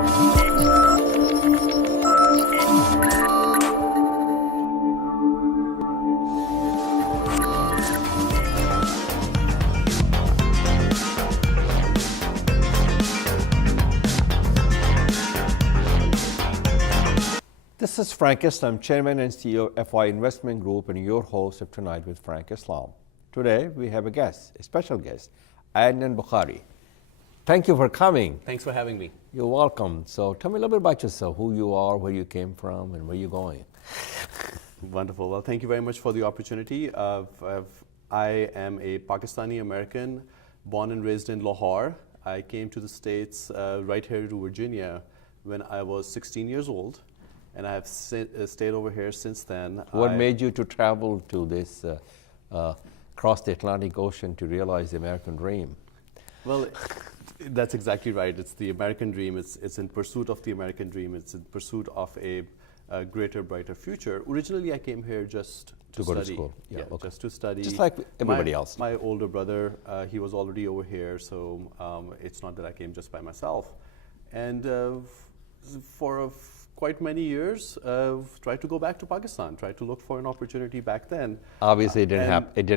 This is Frank Islam, Chairman and CEO of FI Investment Group, and your host of Tonight with Frank Islam. Today we have a guest, a special guest, Adnan Bokhari. Thank you for coming. Thanks for having me. You're welcome. So tell me a little bit about yourself, who you are, where you came from, and where you're going. Wonderful. Well, thank you very much for the opportunity. I am a Pakistani American, born and raised in Lahore. I came to the States right here to Virginia when I was 16 years old. And I have stayed over here since then. What made you to travel to this, cross the Atlantic Ocean to realize the American dream? Well, that's exactly right. It's the American dream. It's in pursuit of the American dream. It's in pursuit of a greater, brighter future. Originally, I came here just to go study. To school. Yeah, okay. Just to study. Just like everybody else. My older brother, he was already over here, so it's not that I came just by myself. And for quite many years, tried to go back to Pakistan, tried to look for an opportunity back then. Obviously, it didn't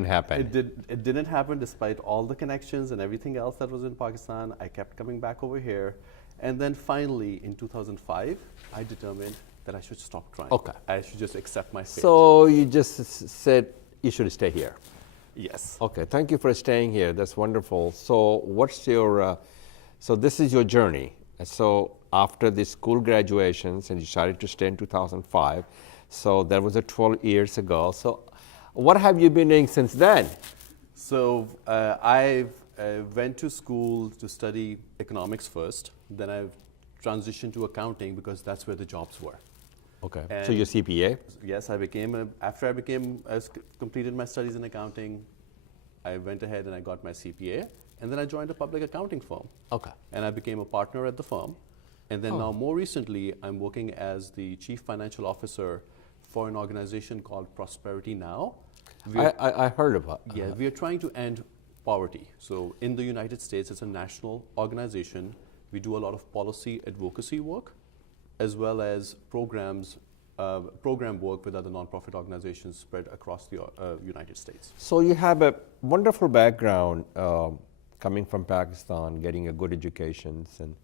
happen. It didn't happen despite all the connections and everything else that was in Pakistan. I kept coming back over here. And then finally, in 2005, I determined that I should stop trying. Okay. I should just accept my fate. So you just said you should stay here. Yes. Okay, thank you for staying here. That's wonderful. So what's your, so this is your journey. So after the school graduations, and you decided to stay in 2005, so that was 12 years ago. So what have you been doing since then? So I went to school to study economics first. Then I transitioned to accounting because that's where the jobs were. Okay. And so you're CPA? Yes, after I completed my studies in accounting, I went ahead and I got my CPA. And then I joined a public accounting firm. Okay. And I became a partner at the firm. And then now more recently, I'm working as the Chief Financial Officer for an organization called Prosperity Now. I heard about it. Yeah, we are trying to end poverty. So in the United States, it's a national organization. We do a lot of policy advocacy work, as well as program work with other nonprofit organizations spread across the United States. So you have a wonderful background coming from Pakistan, getting a good education, and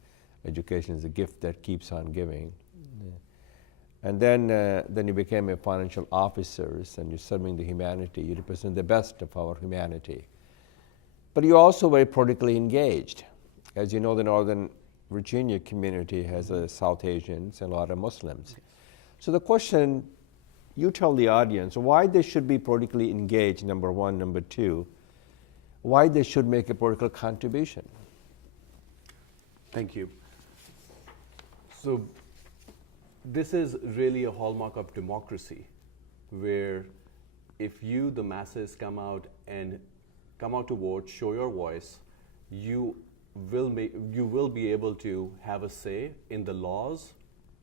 education is a gift that keeps on giving. Yeah. And then you became a financial officer, and you're serving the humanity. You represent the best of our humanity. But you're also very politically engaged. As you know, the Northern Virginia community has South Asians and a lot of Muslims. So the question, you tell the audience why they should be politically engaged, number one. Number two, why they should make a political contribution. Thank you. So this is really a hallmark of democracy, where if you, the masses, come out to vote, show your voice, you will be able to have a say in the laws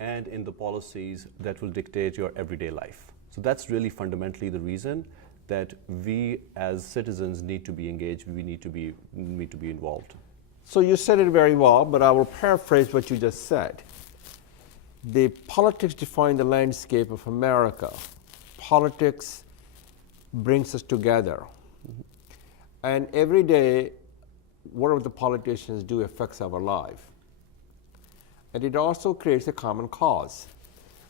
and in the policies that will dictate your everyday life. So that's really fundamentally the reason that we as citizens need to be engaged, we need to be involved. So you said it very well, but I will paraphrase what you just said. The politics define the landscape of America. Politics brings us together. And every day, whatever the politicians do affects our life. And it also creates a common cause.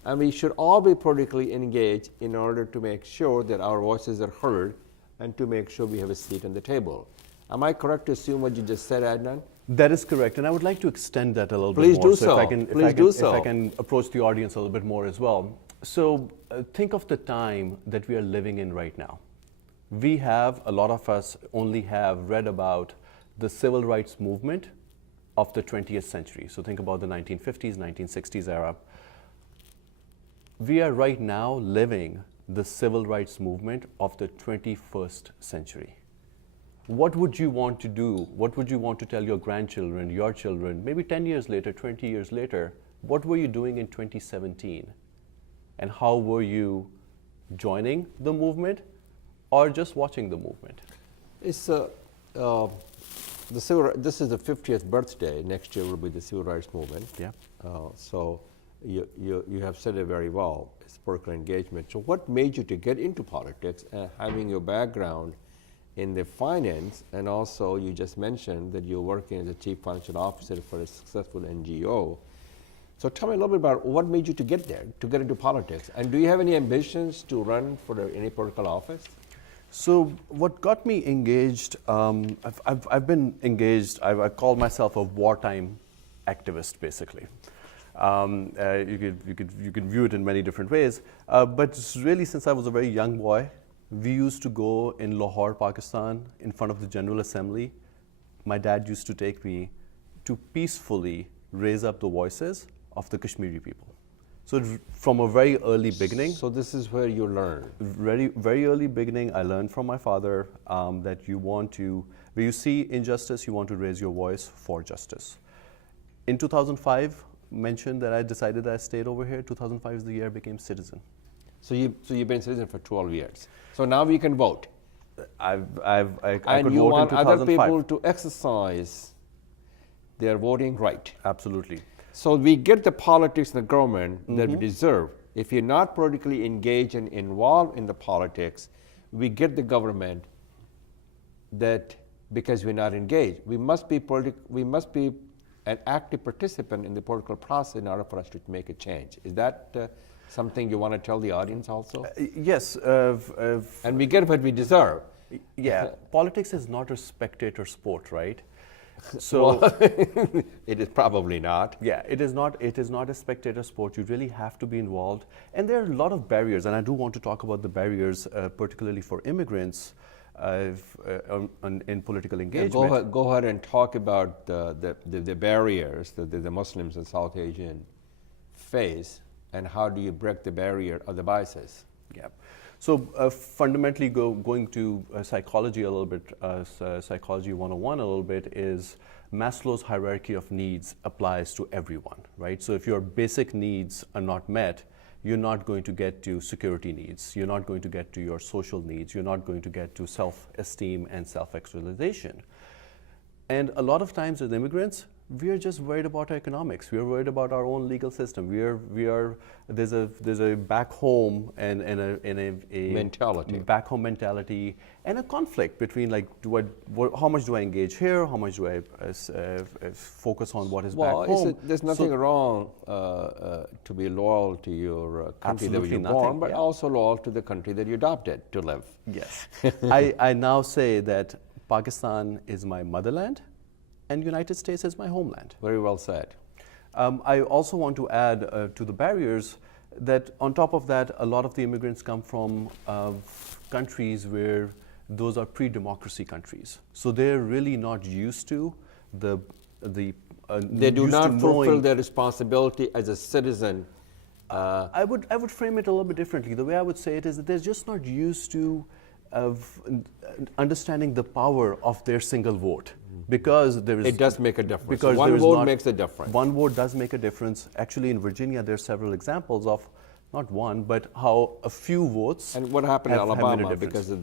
And we should all be politically engaged in order to make sure that our voices are heard and to make sure we have a seat on the table. Am I correct to assume what you just said, Adnan? That is correct, and I would like to extend that a little Please bit more. Do so. If I can approach the audience a little bit more as well. So think of the time that we are living in right now. A lot of us only have read about the civil rights movement of the 20th century. So think about the 1950s, 1960s era. We are right now living the civil rights movement of the 21st century. What would you want to do? What would you want to tell your grandchildren, your children, maybe 10 years later, 20 years later? What were you doing in 2017? And how were you joining the movement or just watching the movement? It's this is the 50th birthday. Next year will be the Civil Rights Movement. Yeah. So you have said it very well. It's political engagement. So what made you to get into politics, having your background in the finance, and also you just mentioned that you're working as a chief financial officer for a successful NGO. So tell me a little bit about what made you to get there, to get into politics. And do you have any ambitions to run for any political office? So what got me engaged, I've been engaged, I call myself a wartime activist, basically. You could view it in many different ways, but really since I was a very young boy, we used to go in Lahore, Pakistan, in front of the General Assembly. My dad used to take me to peacefully raise up the voices of the Kashmiri people. So from a very early beginning. So this is where you learn. Very early beginning, I learned from my father that where you see injustice, you want to raise your voice for justice. In 2005, mentioned that I decided that I stayed over here. 2005 is the year I became citizen. So you've been citizen for 12 years. So now we can vote. I And could you vote want in other 2005. people to exercise their voting right. Absolutely. So we get the politics in the government that we deserve. If you're not politically engaged and involved in the politics, we get the government that because we're not engaged. We must be an active participant in the political process in order for us to make a change. Is that something you want to tell the audience also? Yes. And we get what we deserve. Yeah. Politics is not a spectator sport, right? So Well, it is probably not. yeah, it is not a spectator sport. You really have to be involved. And there are a lot of barriers, and I do want to talk about the barriers, particularly for immigrants in political engagement. Go ahead and talk about the barriers that the Muslims and South Asian face, and how do you break the barrier of the biases? Yeah. So fundamentally going to psychology a little bit, psychology 101 a little bit, is Maslow's hierarchy of needs applies to everyone, right? So if your basic needs are not met, you're not going to get to security needs, you're not going to get to your social needs, you're not going to get to self-esteem and self-actualization. And a lot of times as immigrants, we are just worried about our economics. We are worried about our own legal system. There's a back home and a mentality. Back home mentality and a conflict between like, how much do I engage here? How much do I focus on what is back home? There's nothing wrong to be loyal to your country that you were born, but also loyal to the country that you adopted to live. Yes. I now say that Pakistan is my motherland, and United States is my homeland. Very well said. I also want to add to the barriers that on top of that, a lot of the immigrants come from countries where those are pre-democracy countries. So they're really not used to they do not fulfill their responsibility as a citizen. I would frame it a little bit differently. The way I would say it is that they're just not used to understanding the power of their single vote. Because it does make a difference. Because one vote makes a difference. One vote does make a difference. Actually, in Virginia, there are several examples of not one, but how a few votes. And what happened in Alabama because of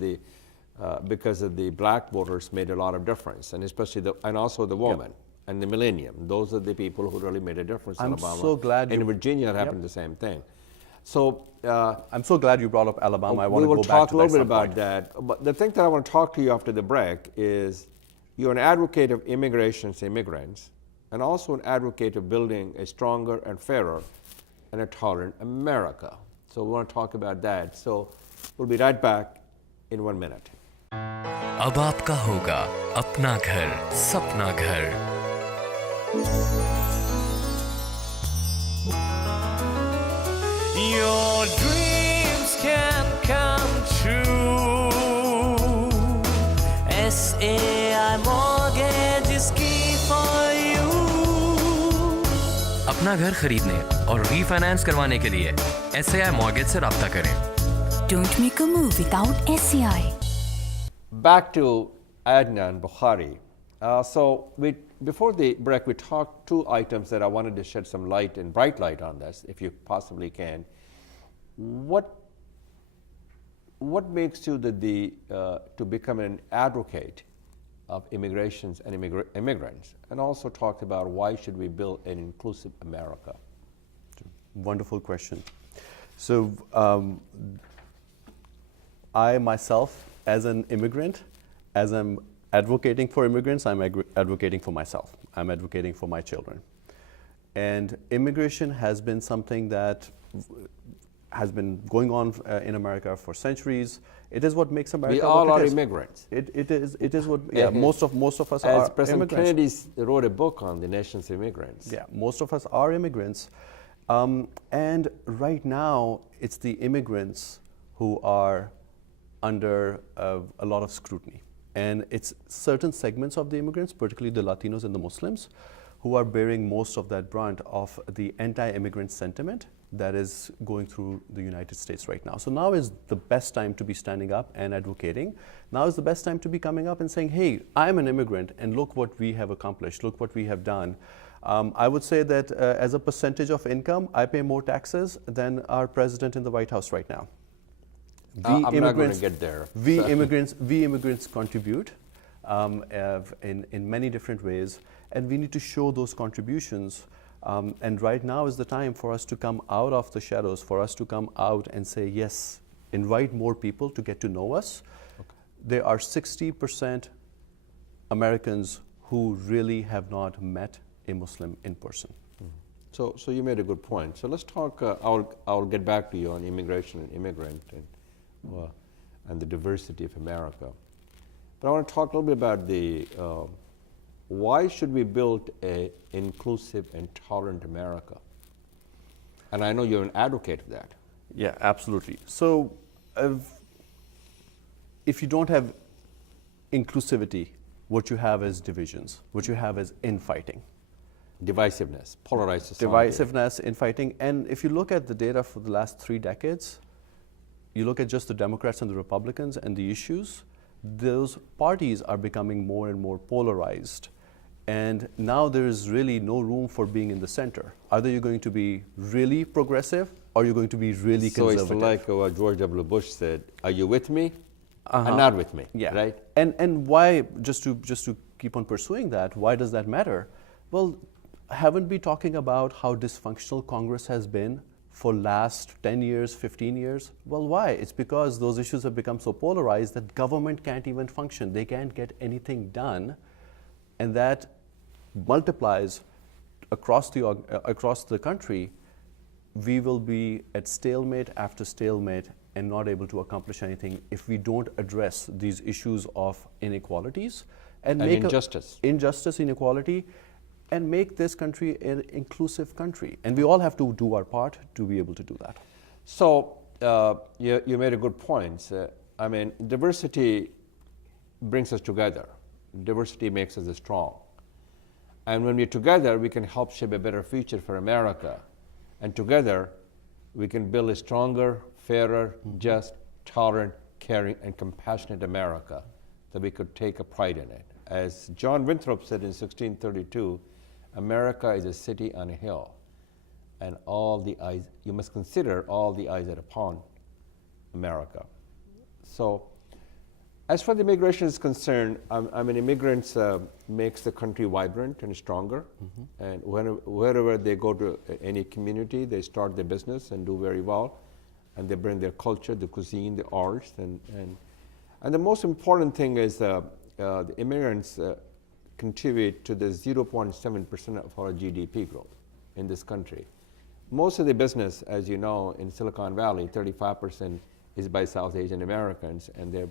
the black voters made a lot of difference, and especially and also the woman and the millennium. Those are the people who really made a difference in Alabama. I'm so glad. In Virginia, it happened the same thing. So I'm so glad you brought up Alabama. I want to go back to that. We will talk a little bit about that. But the thing that I want to talk to you after the break is, you're an advocate of immigrants, and also an advocate of building a stronger and fairer and a tolerant America. So we want to talk about that. So we'll be right back in 1 minute. अब आपका होगा अपना घर, सपना घर। Your dreams can come true. SAI Mortgage is key for you. अपना घर खरीदने और रीफाइनेंस करवाने के लिए SAI Mortgage से राब्ता करें। Don't make a move without SAI. Back to Adnan Bokhari. Before the break, we talked two items that I wanted to shed some light and bright light on this, if you possibly can. What makes you to become an advocate of immigrations and immigrants, and also talked about why should we build an inclusive America. Wonderful question. So I myself, as an immigrant, as I'm advocating for immigrants, I'm advocating for myself. I'm advocating for my children. And immigration has been something that has been going on in America for centuries. It is what makes America. We all what are it is. immigrants. It is what. Yeah, most of us As are President immigrants. Kennedy wrote a book on the nation's immigrants. Yeah, most of us are immigrants. And right now, it's the immigrants who are under a lot of scrutiny. And it's certain segments of the immigrants, particularly the Latinos and the Muslims, who are bearing most of that brunt of the anti-immigrant sentiment that is going through the United States right now. So now is the best time to be standing up and advocating. Now is the best time to be coming up and saying, hey, I'm an immigrant and look what we have accomplished, look what we have done. I would say that as a percentage of income, I pay more taxes than our president in the White House right now. I'm not going to get there. We immigrants contribute in many different ways, and we need to show those contributions. And right now is the time for us to come out of the shadows, for us to come out and say, yes, invite more people to get to know us. Okay. There are 60% Americans who really have not met a Muslim in person. Mm-hmm. So you made a good point. So let's talk, I'll get back to you on immigration and immigrant and the diversity of America. But I want to talk a little bit about the why should we build an inclusive and tolerant America? And I know you're an advocate of that. Yeah, absolutely. So if you don't have inclusivity, what you have is divisions, what you have is infighting. Divisiveness, polarized society. Divisiveness, infighting. And if you look at the data for the last 3 decades, you look at just the Democrats and the Republicans and the issues, those parties are becoming more and more polarized. And now there is really no room for being in the center. Either you're going to be really progressive or you're going to be really conservative. So it's like what George W. Bush said, are you with me and not with me, yeah. right? And why, just to keep on pursuing that, why does that matter? Well, haven't we talking about how dysfunctional Congress has been for last 10 years, 15 years? Well, why? It's because those issues have become so polarized that government can't even function. They can't get anything done. And that multiplies across the country. We will be at stalemate after stalemate and not able to accomplish anything if we don't address these issues of inequalities and make injustice. Injustice, inequality, and make this country an inclusive country. And we all have to do our part to be able to do that. So you made a good point. I mean, diversity brings us together. Diversity makes us strong. And when we're together, we can help shape a better future for America. And together, we can build a stronger, fairer, just, tolerant, caring, and compassionate America that we could take a pride in it. As John Winthrop said in 1632, America is a city on a hill, and all the eyes, you must consider all the eyes are upon America. So, as far as immigration is concerned, I mean, immigrants makes the country vibrant and stronger. Mm-hmm. And wherever they go to any community, they start their business and do very well. And they bring their culture, the cuisine, the arts. And the most important thing is the immigrants contribute to the 0.7% of our GDP growth in this country. Most of the business, as you know, in Silicon Valley, 35% is by South Asian Americans, and they're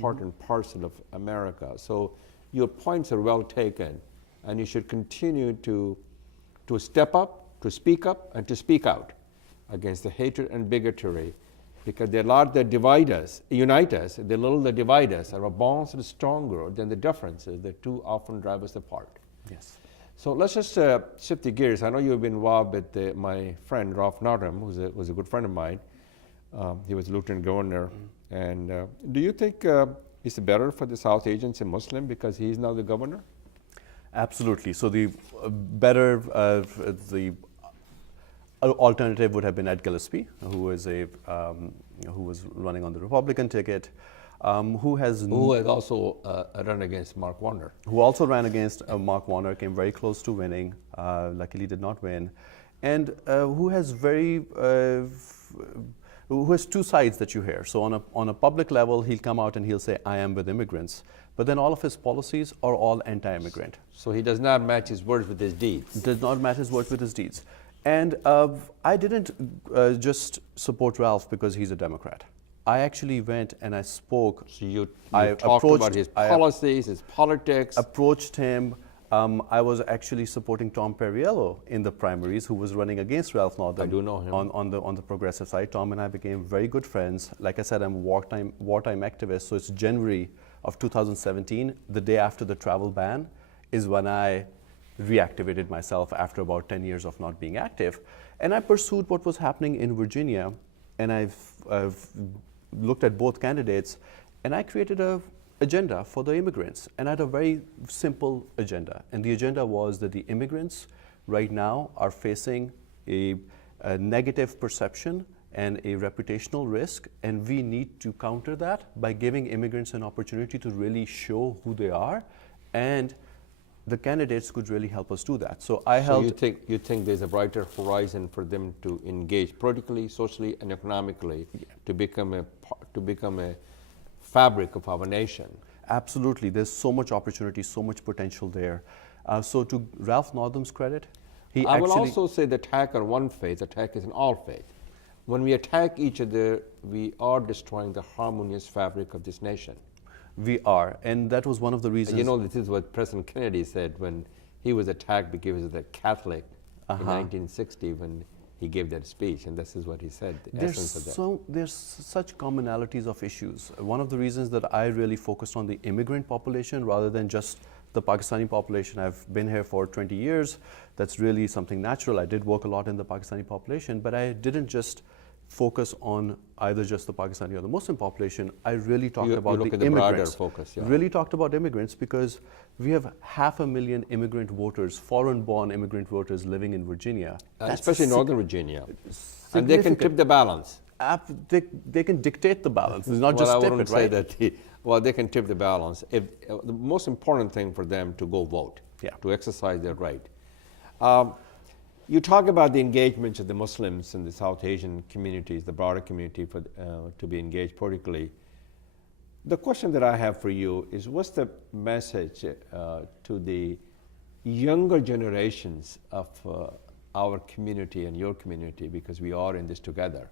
part and parcel of America. So your points are well taken, and you should continue to step up, to speak up, and to speak out against the hatred and bigotry, because the lot that divide us, unite us, the little that divide us, our bonds are stronger than the differences that too often drive us apart. Yes. So let's just shift the gears. I know you've been involved with my friend Ralph Northam, who was a good friend of mine. He was lieutenant governor. And do you think it's better for the South Asians and Muslim because he's now the governor? Absolutely. So the better, the alternative would have been Ed Gillespie, who was running on the Republican ticket. who has Who has also run against Mark Warner. who also ran against Mark Warner, came very close to winning, luckily did not win, and who has who has two sides that you hear. So on a public level, he'll come out and he'll say, I am with immigrants, but then all of his policies are all anti-immigrant. So he does not match his words with his deeds. Does not match his words with his deeds. And I didn't just support Ralph because he's a Democrat. I actually went and I spoke. So you I talked approached- about his I policies, his politics. approached him. I was actually supporting Tom Perriello in the primaries, who was running against Ralph Northam. I do know him. On the progressive side. Tom and I became very good friends. Like I said, I'm a wartime activist, so it's January of 2017, the day after the travel ban, is when I reactivated myself after about 10 years of not being active. And I pursued what was happening in Virginia, and I've looked at both candidates, and I created a agenda for the immigrants, and I had a very simple agenda. And the agenda was that the immigrants right now are facing a negative perception and a reputational risk, and we need to counter that by giving immigrants an opportunity to really show who they are, and the candidates could really help us do that. So I So held. you think there's a brighter horizon for them to engage politically, socially, and economically to become a fabric of our nation? Absolutely. There's so much opportunity, so much potential there. So to Ralph Northam's credit, he I actually... will also say the attack on one faith, attack is in all faith. When we attack each other, we are destroying the harmonious fabric of this nation. We are, and that was one of the reasons... You know, this is what President Kennedy said when he was attacked because he was a Catholic in 1960 when he gave that speech, and this is what he said, the essence of that. There's such commonalities of issues. One of the reasons that I really focused on the immigrant population rather than just the Pakistani population. I've been here for 20 years. That's really something natural. I did work a lot in the Pakistani population, but I didn't just focus on either just the Pakistani or the Muslim population. I really talked about look the at the broader immigrants. focus, yeah. Really talked about immigrants because we have 500,000 immigrant voters, foreign-born immigrant voters living in Virginia. That's especially in Northern Virginia. And they can tip the balance. They can dictate the balance. It's not just I tip wouldn't it, say right? that they can tip the balance. If the most important thing for them to go vote, to exercise their right. You talk about the engagement of the Muslims and the South Asian communities, the broader community, to be engaged politically. The question that I have for you is, what's the message to the younger generations of our community and your community, because we are in this together?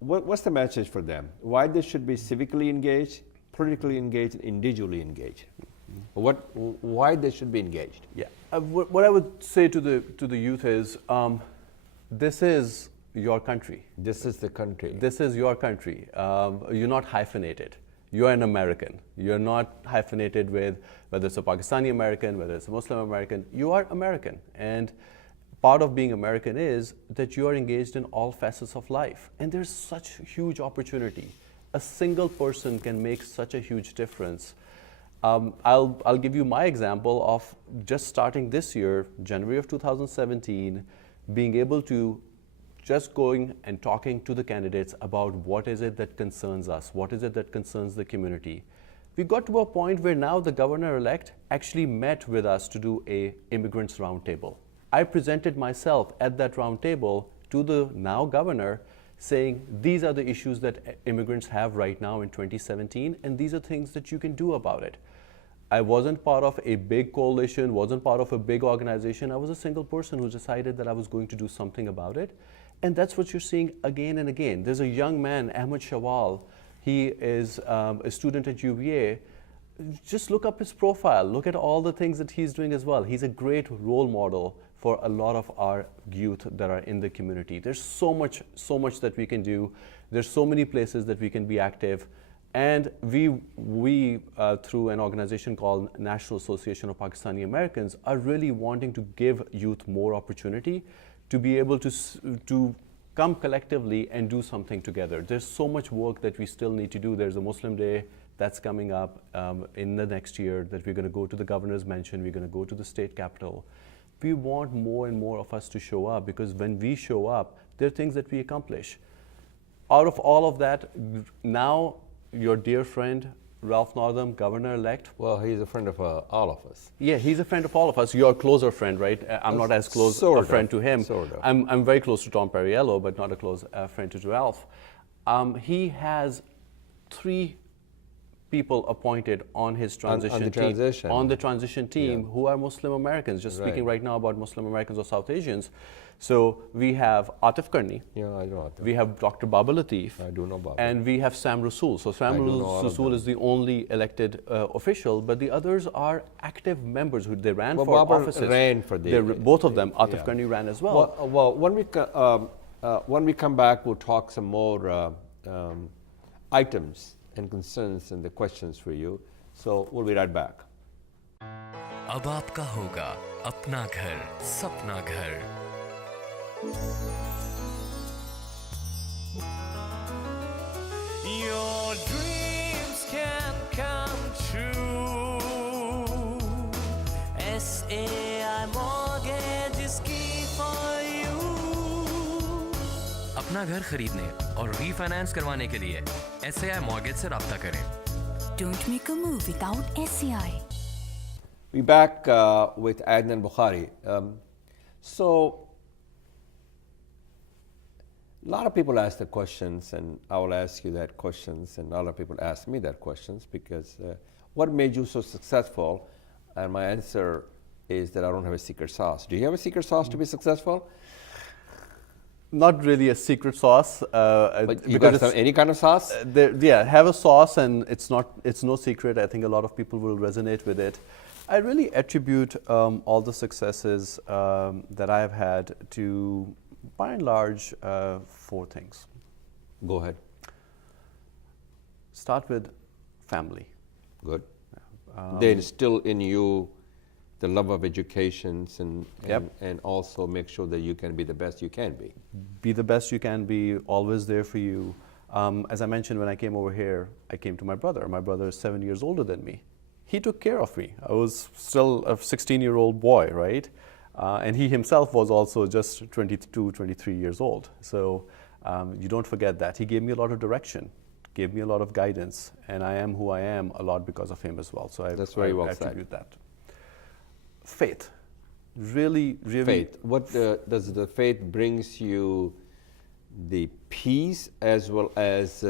What's the message for them? Why they should be civically engaged, politically engaged, and individually engaged? Why they should be engaged? Yeah. What I would say to the youth is, this is your country. This is the country. This is your country. You're not hyphenated. You're an American. You're not hyphenated with whether it's a Pakistani American, whether it's a Muslim American. You are American. And part of being American is that you are engaged in all facets of life. And there's such huge opportunity. A single person can make such a huge difference. I'll give you my example of just starting this year, January of 2017, being able to just going and talking to the candidates about what is it that concerns us, what is it that concerns the community. We got to a point where now the governor-elect actually met with us to do a immigrants roundtable. I presented myself at that roundtable to the now governor, saying these are the issues that immigrants have right now in 2017, and these are things that you can do about it. I wasn't part of a big coalition, wasn't part of a big organization. I was a single person who decided that I was going to do something about it. And that's what you're seeing again and again. There's a young man, Ahmed Shawal. He is a student at UVA. Just look up his profile. Look at all the things that he's doing as well. He's a great role model for a lot of our youth that are in the community. There's so much that we can do. There's so many places that we can be active. And we through an organization called National Association of Pakistani Americans, are really wanting to give youth more opportunity to be able to come collectively and do something together. There's so much work that we still need to do. There's a Muslim Day that's coming up in the next year that we're going to go to the governor's mansion, we're going to go to the state capitol. We want more and more of us to show up, because when we show up, there are things that we accomplish. Out of all of that, now your dear friend Ralph Northam, governor-elect. Well, he's a friend of all of us. Yeah, he's a friend of all of us. You're a closer friend, right? I'm not as close Sort a of, friend to him. sort of. I'm very close to Tom Perriello, but not a close friend to Ralph. He has 3 people appointed on his transition the team. transition. On the transition team, Yeah. who are Muslim Americans. Just speaking Right. right now about Muslim Americans or South Asians. So we have Atif Karni. Yeah, I know. We have Dr. Baba Latif. I do know Baba. And we have Sam Rasool. So Sam I do know all of Rasool them. is the only elected official, but the others are active members who they ran Well, for Baba offices. ran for the- both of them. Atif yeah. Karni ran as well. Well, when we come back, we'll talk some more items and concerns and the questions for you. So we'll be right back. अब आपका होगा अपना घर सपना घर। Your dreams can come true. SAI Mortgage is key for you. अपना घर खरीदने और रीफाइनेंस करवाने के लिए SAI मॉर्गेज से राब्ता करें। Don't make a move without SCI. We're back with Adnan Bokhari. So, a lot of people ask the questions, and I will ask you that questions, and a lot of people ask me that questions because what made you so successful? And my answer is that I don't have a secret sauce. Do you have a secret sauce to be successful? Not really a secret sauce. But you got any kind of sauce? Yeah, have a sauce, and it's no secret. I think a lot of people will resonate with it. I really attribute all the successes that I have had to, by and large, 4 things. Go ahead. Start with family. Good. They instill in you the love of education and also make sure that you can be the best you can be. Be the best you can be, always there for you. As I mentioned, when I came over here, I came to my brother. My brother is 7 years older than me. He took care of me. I was still a 16-year-old boy, right? And he himself was also just 22, 23 years old. So you don't forget that. He gave me a lot of direction, gave me a lot of guidance, and I am who I am a lot because of him as well. So That's very well attribute said. that. Faith. Really, really. Faith. What does the faith brings you? The peace as well as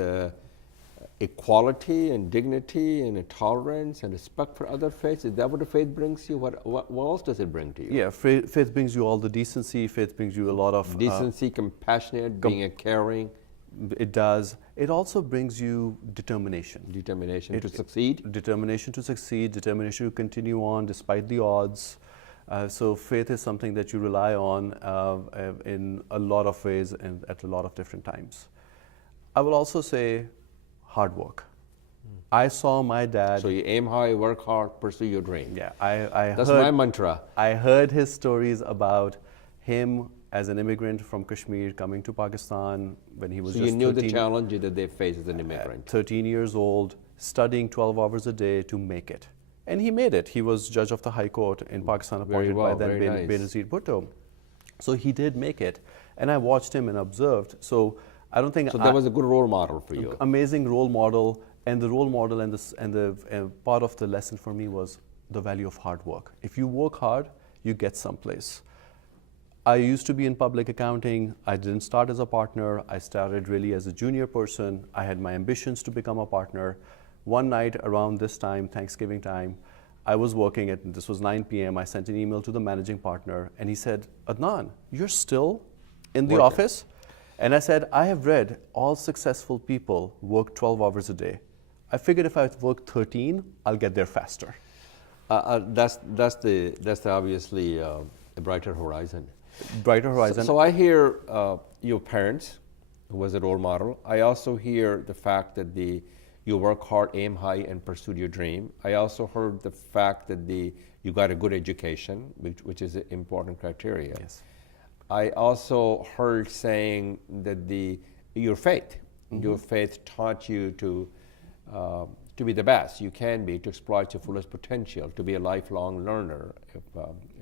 equality and dignity and a tolerance and respect for other faiths? Is that what the faith brings you? What else does it bring to you? Yeah, faith brings you all the decency. Faith brings you a lot of Decency, compassionate, being a caring. It does. It also brings you determination. Determination to succeed. Determination to succeed, determination to continue on despite the odds. So faith is something that you rely on in a lot of ways and at a lot of different times. I will also say hard work. I saw my dad. So you aim high, work hard, pursue your dream. Yeah, That's my mantra. I heard his stories about him as an immigrant from Kashmir coming to Pakistan when he was So just you knew 13, the challenge that they face as an immigrant. 13 years old, studying 12 hours a day to make it. And he made it. He was judge of the High Court in Pakistan, Very appointed well, by then very nice. Benazir Bhutto. So he did make it. And I watched him and observed. So I don't think So that was a good role model for you. amazing role model, and the role model and the part of the lesson for me was the value of hard work. If you work hard, you get someplace. I used to be in public accounting. I didn't start as a partner. I started really as a junior person. I had my ambitions to become a partner. One night around this time, Thanksgiving time, I was working at, this was 9 p.m. I sent an email to the managing partner, and he said, Adnan, you're still in the Working. office? And I said, I have read all successful people work 12 hours a day. I figured if I work 13, I'll get there faster. That's obviously a brighter horizon. Brighter horizon. So I hear your parents, who was a role model. I also hear the fact that you work hard, aim high, and pursued your dream. I also heard the fact that you got a good education, which is an important criteria. Yes. I also heard saying that your faith taught you to to be the best you can be, to exploit your fullest potential, to be a lifelong learner.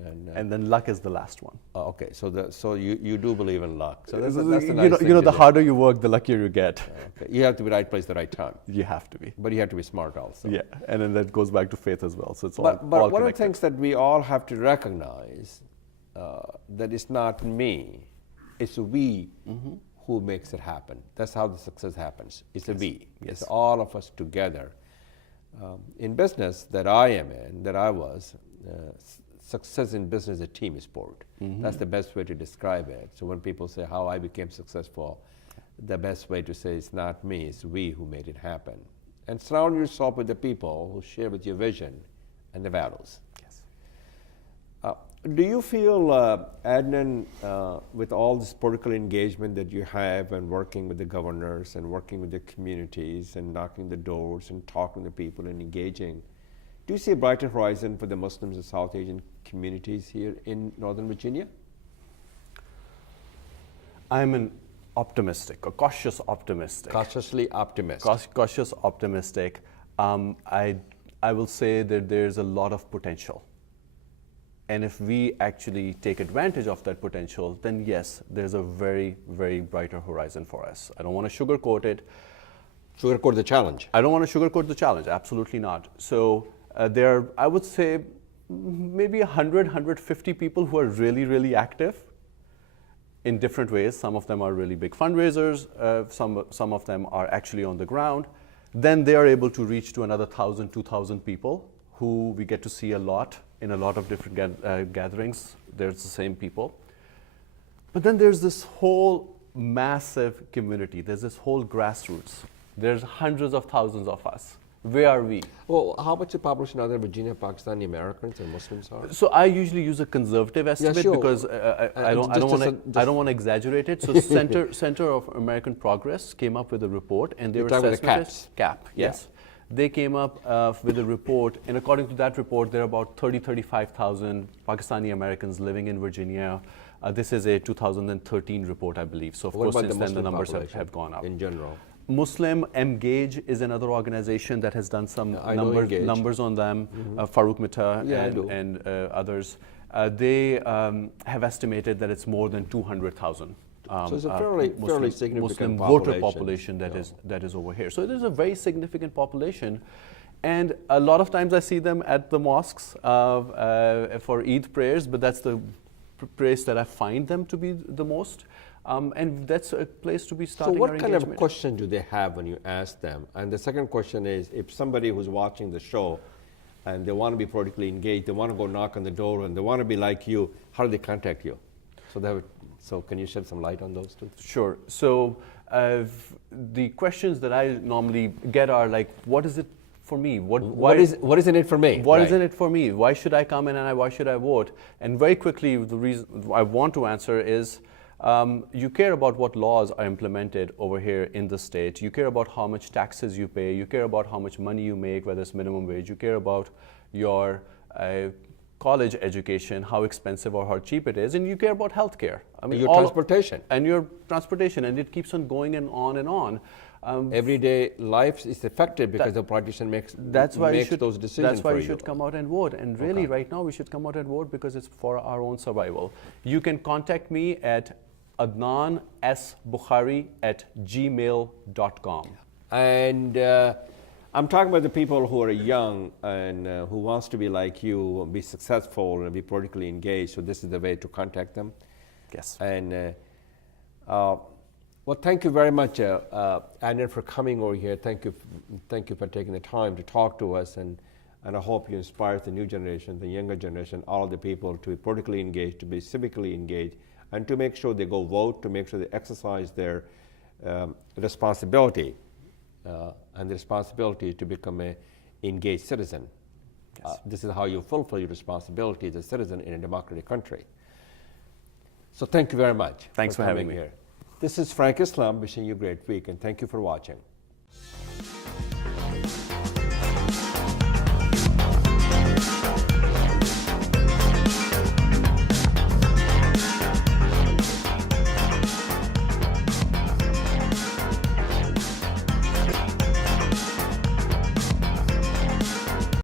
And then luck is the last one. Okay, so you do believe in luck. So that's a you nice know, thing you know to the do. harder you work, the luckier you get. Okay. You have to be right place, the right time. You have to be. But you have to be smart also. Yeah, and then that goes back to faith as well. So it's But all one of the connected. things that we all have to recognize that it's not me, it's we who makes it happen. That's how the success happens. It's a we. It's all of us together. In business that I am in, that I was, success in business is a team sport. That's the best way to describe it. So when people say how I became successful, the best way to say it's not me, it's we who made it happen. And surround yourself with the people who share with your vision and the values. Yes. Do you feel, Adnan, with all this political engagement that you have and working with the governors and working with the communities and knocking the doors and talking to people and engaging, do you see a brighter horizon for the Muslims and South Asian communities here in Northern Virginia? I'm an optimistic, a cautious optimistic. Cautiously optimistic. Cautious optimistic. I will say that there's a lot of potential. And if we actually take advantage of that potential, then yes, there's a very, very brighter horizon for us. I don't want to sugarcoat it. Sugarcoat the challenge. I don't want to sugarcoat the challenge, absolutely not. So there are, I would say, maybe 100, 150 people who are really, really active in different ways. Some of them are really big fundraisers. Some of them are actually on the ground. Then they are able to reach to another 1,000, 2,000 people who we get to see a lot in a lot of different gatherings. There's the same people. But then there's this whole massive community. There's this whole grassroots. There's hundreds of thousands of us. Where are we? Well, how much the population are there in Virginia, Pakistani Americans and Muslims are? So I usually use a conservative estimate sure. because I don't want to exaggerate it. So Center of American Progress came up with a report, and You're their talking about the assessment is CAPS. CAP. Yes, they came up with a report, and according to that report, there are about 35,000 Pakistani Americans living in Virginia. This is a 2013 report, I believe. So of What course, about the since then the Muslim numbers population have gone up. in general? Muslim Engage is another organization that has done some I know Engage. numbers on them. Farouk Mita Yeah, I do. and others. They have estimated that it's more than 200,000. So it's a fairly significant Muslim population. voter population that is over here. So it is a very significant population. And a lot of times I see them at the mosques for Eid prayers, but that's the place that I find them to be the most. And that's a place to be So starting what our kind of engagement. question do they have when you ask them? And the second question is, if somebody who's watching the show and they want to be politically engaged, they want to go knock on the door and they want to be like you, how do they contact you? So can you shed some light on those two? Sure. So the questions that I normally get are like, what is it for me? What is in it for me? What is Right. in it for me? Why should I come in and why should I vote? And very quickly, the reason I want to answer is you care about what laws are implemented over here in the state. You care about how much taxes you pay. You care about how much money you make, whether it's minimum wage. You care about your college education, how expensive or how cheap it is, and you care about healthcare. I mean, Your transportation. and your transportation, and it keeps on going and on and on. Everyday life is affected because the politician makes those decisions. That's why for you should come out and vote. And really, right now, we should come out and vote because it's for our own survival. You can contact me at adnansbokhari@gmail.com. And I'm talking about the people who are young and who wants to be like you, be successful and be politically engaged. So this is the way to contact them. Yes. And well, thank you very much, Adnan, for coming over here. Thank you for taking the time to talk to us, and I hope you inspire the new generation, the younger generation, all of the people to be politically engaged, to be civically engaged, and to make sure they go vote, to make sure they exercise their responsibility, and the responsibility to become an engaged citizen. Yes. This is how you fulfill your responsibility as a citizen in a democratic country. So thank you very much. Thanks for having coming me. here. This is Frank Islam wishing you a great week, and thank you for watching.